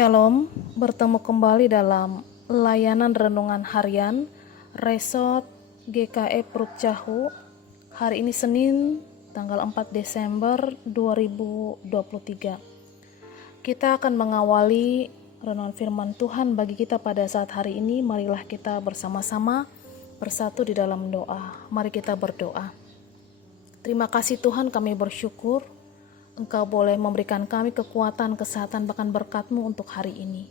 Shalom, bertemu kembali dalam layanan renungan harian Resort GKE Perut Jahu. Hari ini Senin, tanggal 4 Desember 2023. Kita akan mengawali renungan firman Tuhan bagi kita pada saat hari ini. Marilah kita bersama-sama bersatu di dalam doa. Mari kita berdoa. Terima kasih Tuhan, kami bersyukur Engkau boleh memberikan kami kekuatan, kesehatan, bahkan berkat-Mu untuk hari ini.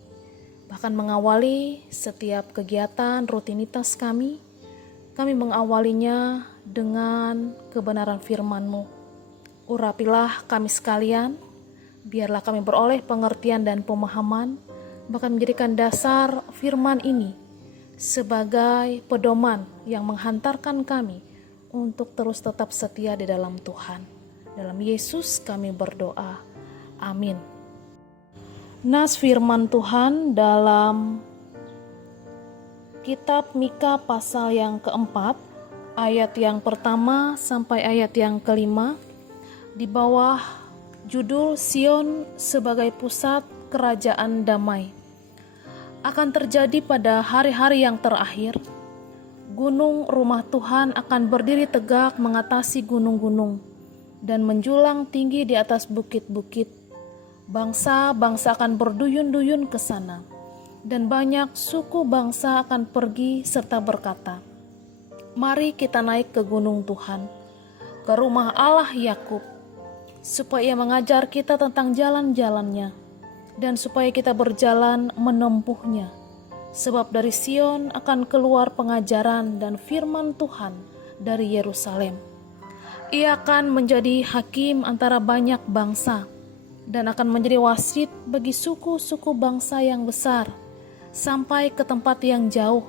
Bahkan mengawali setiap kegiatan, rutinitas kami mengawalinya dengan kebenaran firman-Mu. Urapilah kami sekalian, biarlah kami beroleh pengertian dan pemahaman, bahkan menjadikan dasar firman ini sebagai pedoman yang menghantarkan kami untuk terus tetap setia di dalam Tuhan. Dalam Yesus kami berdoa. Amin. Nas firman Tuhan dalam kitab Mika pasal yang keempat, ayat yang pertama sampai ayat yang kelima, di bawah judul Sion sebagai pusat kerajaan damai. Akan terjadi pada hari-hari yang terakhir, gunung rumah Tuhan akan berdiri tegak mengatasi gunung-gunung dan menjulang tinggi di atas bukit-bukit. Bangsa-bangsa akan berduyun-duyun ke sana, dan banyak suku bangsa akan pergi serta berkata, "Mari kita naik ke gunung Tuhan, ke rumah Allah Yakub, supaya Ia mengajar kita tentang jalan-jalannya, dan supaya kita berjalan menempuhnya. Sebab dari Sion akan keluar pengajaran dan firman Tuhan dari Yerusalem. Ia akan menjadi hakim antara banyak bangsa dan akan menjadi wasit bagi suku-suku bangsa yang besar sampai ke tempat yang jauh.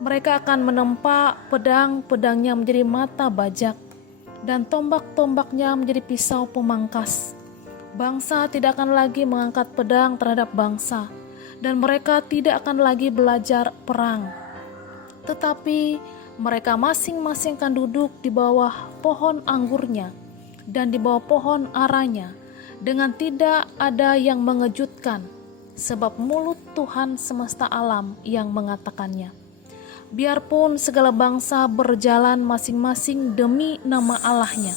Mereka akan menempa pedang-pedangnya menjadi mata bajak dan tombak-tombaknya menjadi pisau pemangkas. Bangsa tidak akan lagi mengangkat pedang terhadap bangsa dan mereka tidak akan lagi belajar perang. Tetapi mereka masing-masing akan duduk di bawah pohon anggurnya dan di bawah pohon aranya dengan tidak ada yang mengejutkan, sebab mulut Tuhan semesta alam yang mengatakannya. Biarpun segala bangsa berjalan masing-masing demi nama Allahnya,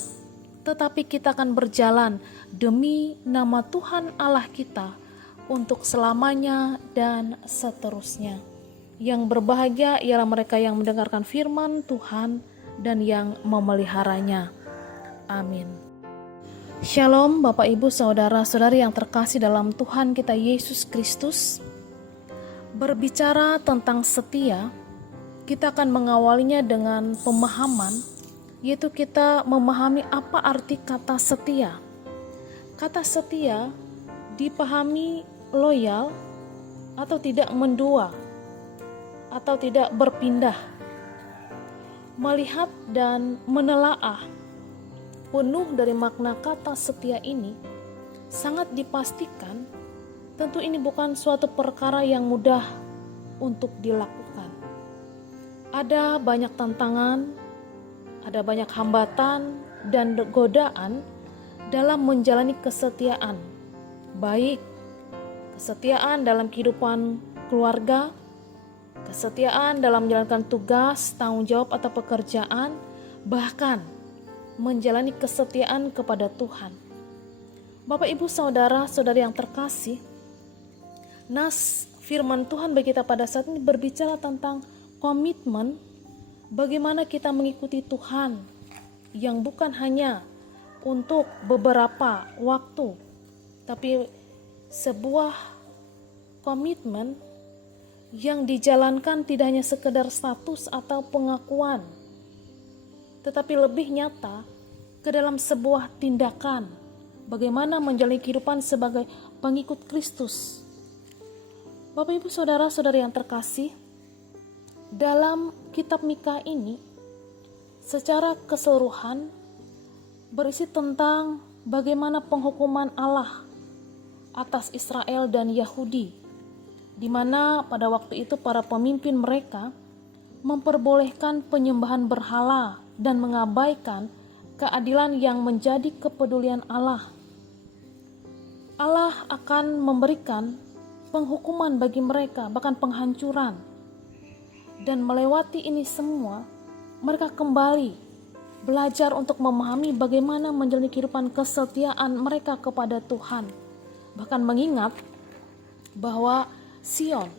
tetapi kita akan berjalan demi nama Tuhan Allah kita untuk selamanya dan seterusnya. Yang berbahagia ialah mereka yang mendengarkan firman Tuhan dan yang memeliharanya. Amin. Shalom Bapak Ibu Saudara-saudari yang terkasih dalam Tuhan kita Yesus Kristus. Berbicara tentang setia, kita akan mengawalinya dengan pemahaman, yaitu kita memahami apa arti kata setia. Kata setia dipahami loyal atau tidak mendua, atau tidak berpindah. Melihat dan menelaah penuh dari makna kata setia ini sangat dipastikan, tentu ini bukan suatu perkara yang mudah untuk dilakukan. Ada banyak tantangan, ada banyak hambatan dan godaan dalam menjalani kesetiaan, baik kesetiaan dalam kehidupan keluarga, kesetiaan dalam menjalankan tugas, tanggung jawab atau pekerjaan, bahkan menjalani kesetiaan kepada Tuhan. Bapak Ibu Saudara-saudari yang terkasih, nas firman Tuhan bagi kita pada saat ini berbicara tentang komitmen bagaimana kita mengikuti Tuhan yang bukan hanya untuk beberapa waktu, tapi sebuah komitmen yang dijalankan tidak hanya sekedar status atau pengakuan, tetapi lebih nyata ke dalam sebuah tindakan bagaimana menjalani kehidupan sebagai pengikut Kristus. Bapak Ibu Saudara-saudari yang terkasih, dalam kitab Mika ini secara keseluruhan berisi tentang bagaimana penghukuman Allah atas Israel dan Yahudi, di mana pada waktu itu para pemimpin mereka memperbolehkan penyembahan berhala dan mengabaikan keadilan yang menjadi kepedulian Allah. Allah akan memberikan penghukuman bagi mereka, bahkan penghancuran. Dan melewati ini semua, mereka kembali belajar untuk memahami bagaimana menjalani kehidupan kesetiaan mereka kepada Tuhan. Bahkan mengingat bahwa Sion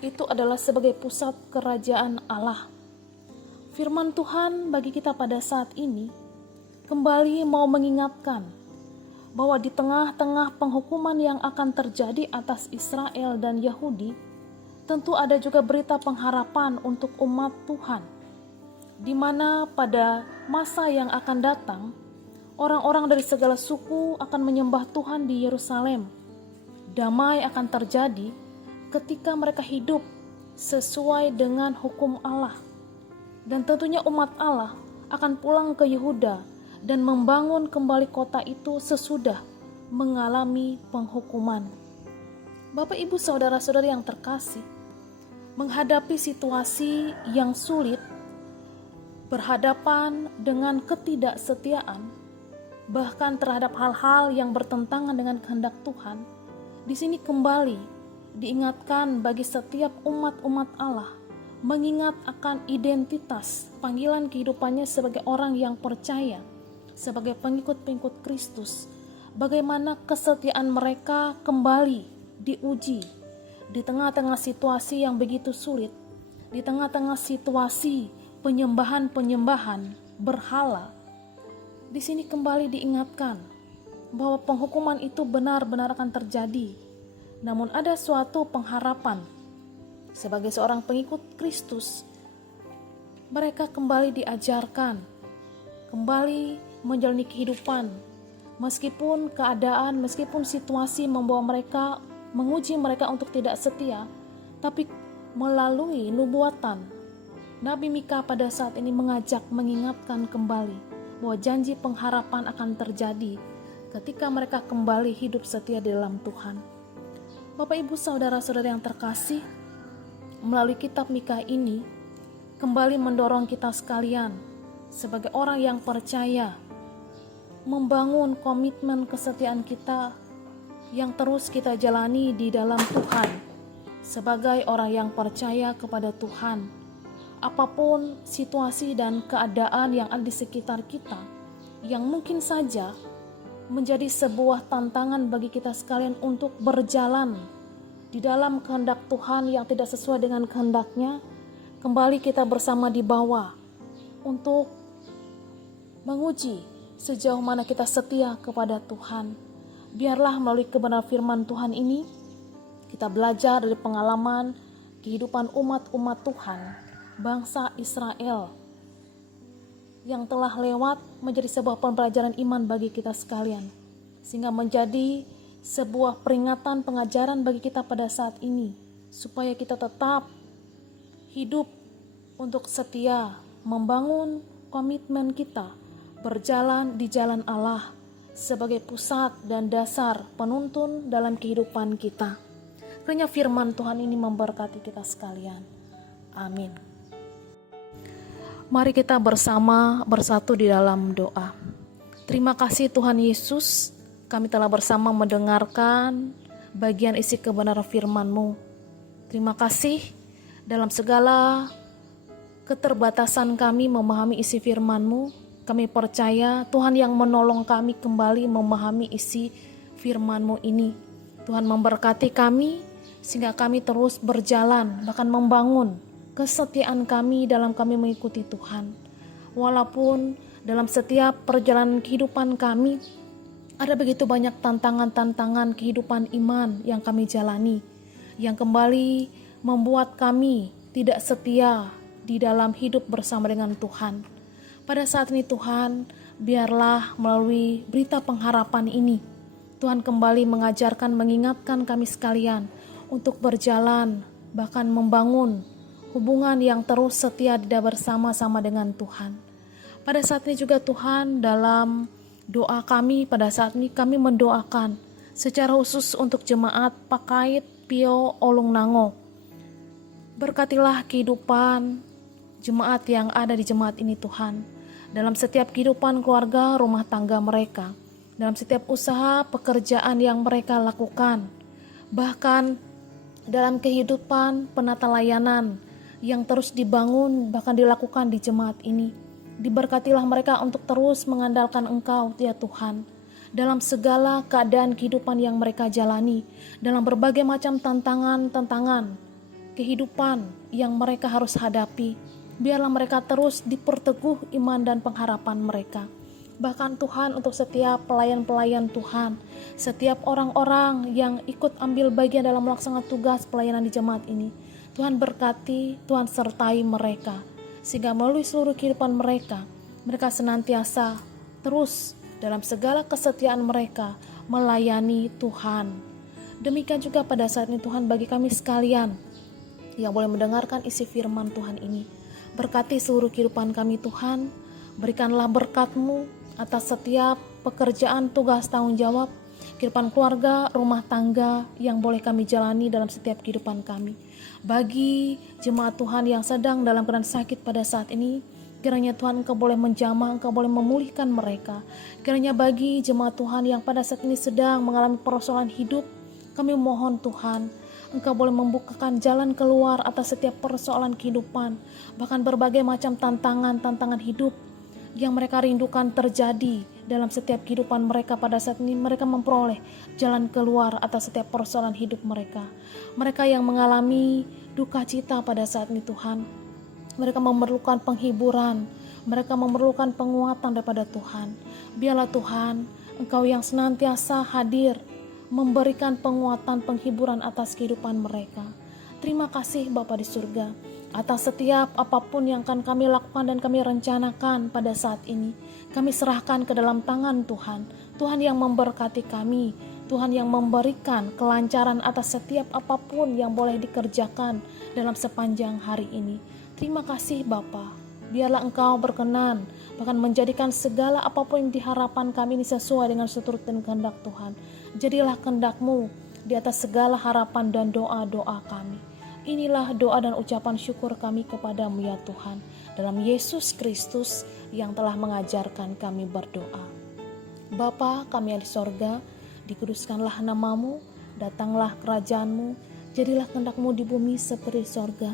itu adalah sebagai pusat kerajaan Allah. Firman Tuhan bagi kita pada saat ini kembali mau mengingatkan bahwa di tengah-tengah penghukuman yang akan terjadi atas Israel dan Yahudi, tentu ada juga berita pengharapan untuk umat Tuhan, di mana pada masa yang akan datang, orang-orang dari segala suku akan menyembah Tuhan di Yerusalem. Damai akan terjadi ketika mereka hidup sesuai dengan hukum Allah. Dan tentunya umat Allah akan pulang ke Yehuda dan membangun kembali kota itu sesudah mengalami penghukuman. Bapak, Ibu, saudara-saudari yang terkasih, menghadapi situasi yang sulit, berhadapan dengan ketidaksetiaan, bahkan terhadap hal-hal yang bertentangan dengan kehendak Tuhan, di sini kembali diingatkan bagi setiap umat-umat Allah mengingat akan identitas panggilan kehidupannya sebagai orang yang percaya, sebagai pengikut-pengikut Kristus, bagaimana kesetiaan mereka kembali diuji di tengah-tengah situasi yang begitu sulit, di tengah-tengah situasi penyembahan-penyembahan berhala. Di sini kembali diingatkan bahwa penghukuman itu benar-benar akan terjadi. Namun ada suatu pengharapan. Sebagai seorang pengikut Kristus, mereka kembali diajarkan, kembali menjalani kehidupan, meskipun keadaan, meskipun situasi membawa mereka, menguji mereka untuk tidak setia, tapi melalui nubuatan, Nabi Mika pada saat ini mengajak, mengingatkan kembali bahwa janji pengharapan akan terjadi ketika mereka kembali hidup setia di dalam Tuhan. Bapak, Ibu, saudara-saudara yang terkasih, melalui kitab Mika ini kembali mendorong kita sekalian sebagai orang yang percaya membangun komitmen kesetiaan kita yang terus kita jalani di dalam Tuhan sebagai orang yang percaya kepada Tuhan. Apapun situasi dan keadaan yang ada di sekitar kita yang mungkin saja menjadi sebuah tantangan bagi kita sekalian untuk berjalan di dalam kehendak Tuhan yang tidak sesuai dengan kehendaknya, kembali kita bersama di bawah untuk menguji sejauh mana kita setia kepada Tuhan. Biarlah melalui kebenaran firman Tuhan ini, kita belajar dari pengalaman kehidupan umat-umat Tuhan, bangsa Israel, yang telah lewat menjadi sebuah pembelajaran iman bagi kita sekalian, sehingga menjadi sebuah peringatan pengajaran bagi kita pada saat ini, supaya kita tetap hidup untuk setia, membangun komitmen kita, berjalan di jalan Allah sebagai pusat dan dasar penuntun dalam kehidupan kita. Kiranya firman Tuhan ini memberkati kita sekalian. Amin. Mari kita bersama bersatu di dalam doa. Terima kasih Tuhan Yesus, kami telah bersama mendengarkan bagian isi kebenaran firman-Mu. Terima kasih dalam segala keterbatasan kami memahami isi firman-Mu. Kami percaya Tuhan yang menolong kami kembali memahami isi firman-Mu ini. Tuhan memberkati kami sehingga kami terus berjalan, bahkan membangun kesetiaan kami dalam kami mengikuti Tuhan. Walaupun dalam setiap perjalanan kehidupan kami ada begitu banyak tantangan-tantangan kehidupan iman yang kami jalani, yang kembali membuat kami tidak setia di dalam hidup bersama dengan Tuhan. Pada saat ini Tuhan, biarlah melalui berita pengharapan ini, Tuhan kembali mengajarkan, mengingatkan kami sekalian untuk berjalan, bahkan membangun hubungan yang terus setia tidak bersama-sama dengan Tuhan. Pada saat ini juga Tuhan, dalam doa kami pada saat ini kami mendoakan secara khusus untuk jemaat Pakait Pio Olung Nango. Berkatilah kehidupan jemaat yang ada di jemaat ini Tuhan, dalam setiap kehidupan keluarga rumah tangga mereka, dalam setiap usaha pekerjaan yang mereka lakukan, bahkan dalam kehidupan penata layanan yang terus dibangun bahkan dilakukan di jemaat ini. Diberkatilah mereka untuk terus mengandalkan Engkau ya Tuhan, dalam segala keadaan kehidupan yang mereka jalani, dalam berbagai macam tantangan kehidupan yang mereka harus hadapi. Biarlah mereka terus diperteguh iman dan pengharapan mereka. Bahkan Tuhan, untuk setiap pelayan-pelayan Tuhan, setiap orang-orang yang ikut ambil bagian dalam melaksanakan tugas pelayanan di jemaat ini, Tuhan berkati, Tuhan sertai mereka, sehingga melalui seluruh kehidupan mereka, mereka senantiasa terus dalam segala kesetiaan mereka melayani Tuhan. Demikian juga pada saat ini Tuhan, bagi kami sekalian yang boleh mendengarkan isi firman Tuhan ini, berkati seluruh kehidupan kami Tuhan. Berikanlah berkat-Mu atas setiap pekerjaan, tugas, tanggung jawab, kehidupan keluarga, rumah tangga yang boleh kami jalani dalam setiap kehidupan kami. Bagi jemaat Tuhan yang sedang dalam keadaan sakit pada saat ini, kiranya Tuhan Engkau boleh menjamah, Engkau boleh memulihkan mereka. Kiranya bagi jemaat Tuhan yang pada saat ini sedang mengalami persoalan hidup, kami mohon Tuhan, Engkau boleh membukakan jalan keluar atas setiap persoalan kehidupan, bahkan berbagai macam tantangan hidup yang mereka rindukan terjadi dalam setiap kehidupan mereka pada saat ini. Mereka memperoleh jalan keluar atas setiap persoalan hidup mereka. Mereka yang mengalami duka cita pada saat ini Tuhan, mereka memerlukan penghiburan, mereka memerlukan penguatan daripada Tuhan. Biarlah Tuhan, Engkau yang senantiasa hadir, memberikan penguatan, penghiburan atas kehidupan mereka. Terima kasih Bapa di surga, atas setiap apapun yang akan kami lakukan dan kami rencanakan pada saat ini. Kami serahkan ke dalam tangan Tuhan. Tuhan yang memberkati kami, Tuhan yang memberikan kelancaran atas setiap apapun yang boleh dikerjakan dalam sepanjang hari ini. Terima kasih Bapa. Biarlah Engkau berkenan bahkan menjadikan segala apapun yang diharapkan kami ini sesuai dengan seturut dan kehendak Tuhan. Jadilah kehendak-Mu di atas segala harapan dan doa-doa kami. Inilah doa dan ucapan syukur kami kepada-Mu ya Tuhan, dalam Yesus Kristus yang telah mengajarkan kami berdoa. Bapa kami yang di sorga, dikuduskanlah nama-Mu, datanglah kerajaan-Mu, jadilah kehendak-Mu di bumi seperti di sorga.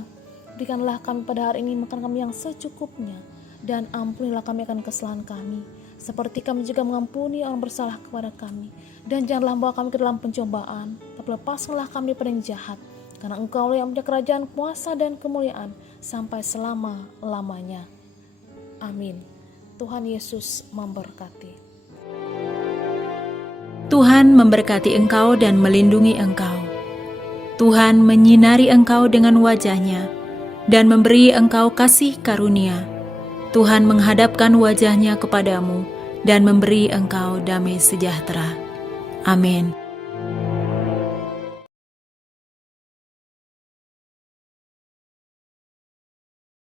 Berikanlah kami pada hari ini makan kami yang secukupnya, dan ampunilah kami akan kesalahan kami, seperti kami juga mengampuni orang bersalah kepada kami. Dan janganlah membawa kami ke dalam pencobaan, tapi lepaskanlah kami daripada yang jahat, karena Engkau yang punya kerajaan, kuasa, dan kemuliaan sampai selama-lamanya. Amin. Tuhan Yesus memberkati. Tuhan memberkati engkau dan melindungi engkau. Tuhan menyinari engkau dengan wajah-Nya dan memberi engkau kasih karunia. Tuhan menghadapkan wajah-Nya kepadamu dan memberi engkau damai sejahtera. Amin.